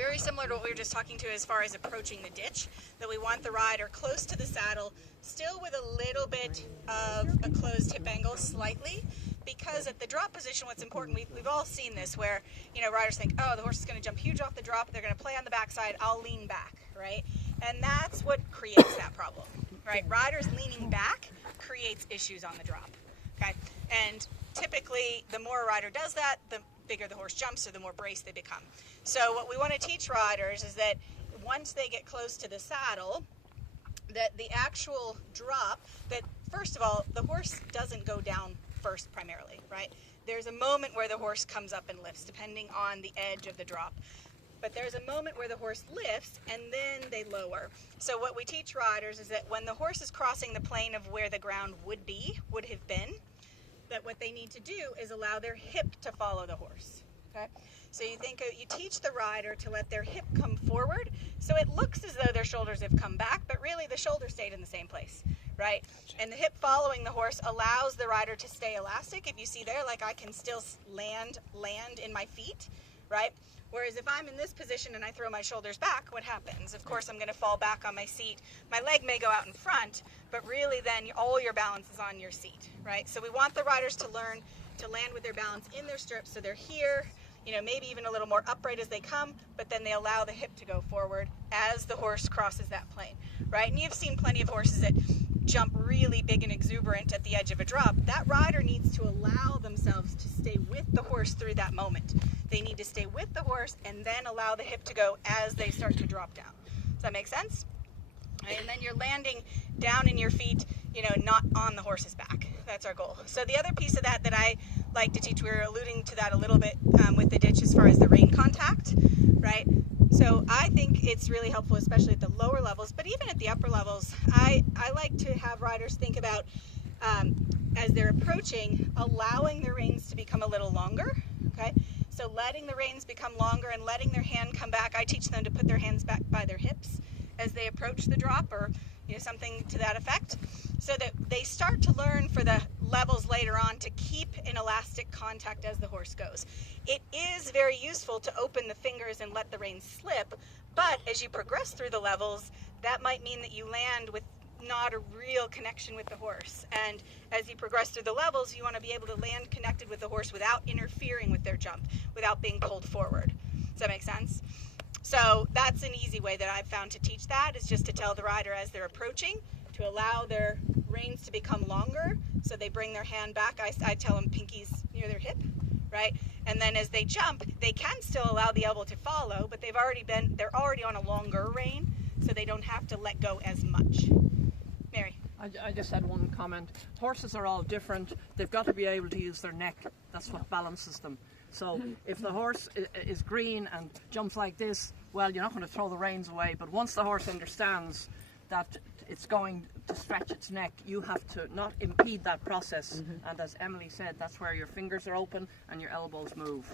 very similar to what we were just talking to as far as approaching the ditch, that we want the rider close to the saddle, still with a little bit of a closed hip angle, slightly, because at the drop position, what's important, we've all seen this, where, you know, riders think, oh, the horse is going to jump huge off the drop, they're going to play on the backside, I'll lean back, right? And that's what creates that problem, right? Riders leaning back creates issues on the drop, okay? And typically, the more a rider does that, the bigger the horse jumps, or the more braced they become. So what we want to teach riders is that once they get close to the saddle, that the actual drop, that first of all, the horse doesn't go down first primarily, right? There's a moment where the horse comes up and lifts, depending on the edge of the drop. But there's a moment where the horse lifts and then they lower. So what we teach riders is that when the horse is crossing the plane of where the ground would have been, that what they need to do is allow their hip to follow the horse, okay? So you teach the rider to let their hip come forward, so it looks as though their shoulders have come back, but really the shoulders stayed in the same place, right? And the hip following the horse allows the rider to stay elastic. If you see there, like I can still land in my feet, right? Whereas if I'm in this position and I throw my shoulders back, what happens? Of course, I'm going to fall back on my seat. My leg may go out in front, but really then all your balance is on your seat, right? So we want the riders to learn to land with their balance in their stirrups, so they're here, you know, maybe even a little more upright as they come, but then they allow the hip to go forward as the horse crosses that plane, right? And you've seen plenty of horses that jump really big and exuberant at the edge of a drop. That rider needs to allow themselves to stay with the horse through that moment. They need to stay with the horse and then allow the hip to go as they start to drop down. Does that make sense? And then you're landing down in your feet, you know, not on the horse's back. That's our goal. So the other piece of that I like to teach, we were alluding to that a little bit with the ditch as far as the rein contact, right? So I think it's really helpful, especially at the lower levels, but even at the upper levels, I like to have riders think about, as they're approaching, allowing their reins to become a little longer, okay? So letting the reins become longer and letting their hand come back. I teach them to put their hands back by their hips as they approach the drop, or you know, something to that effect, so that they start to learn for the levels later on to keep an elastic contact as the horse goes. It is very useful to open the fingers and let the reins slip, but as you progress through the levels, that might mean that you land with not a real connection with the horse. And as you progress through the levels, you want to be able to land connected with the horse without interfering with their jump, without being pulled forward. Does that make sense? So that's an easy way that I've found to teach that, is just to tell the rider as they're approaching to allow their reins to become longer, so they bring their hand back. I tell them pinkies near their hip, right? And then as they jump, they can still allow the elbow to follow, but they're already on a longer rein, so they don't have to let go as much. Mary? I just had one comment. Horses are all different. They've got to be able to use their neck. That's what balances them. So if the horse is green and jumps like this, well, you're not going to throw the reins away. But once the horse understands that it's going to stretch its neck, you have to not impede that process. And as Emily said, that's where your fingers are open and your elbows move.